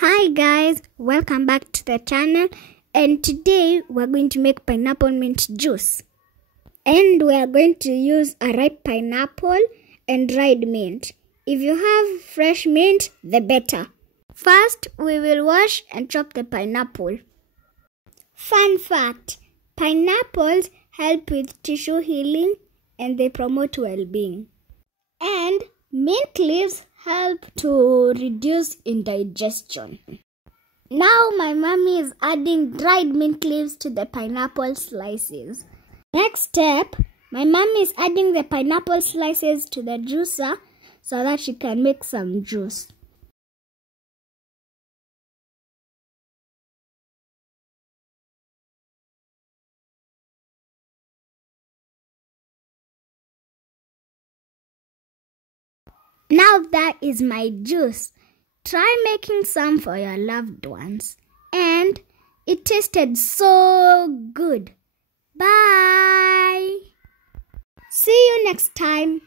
Hi guys, welcome back to the channel, and today we're going to make pineapple mint juice. And we are going to use a ripe pineapple and dried mint. If you have fresh mint, the better. First, we will wash and chop the pineapple. Fun fact, pineapples help with tissue healing and they promote well-being. And mint leaves help to reduce indigestion. Now my mommy is adding dried mint leaves to the pineapple slices. Next step, my mommy is adding the pineapple slices to the juicer so that she can make some juice. Now that is my juice. Try making some for your loved ones. And it tasted so good. Bye! See you next time.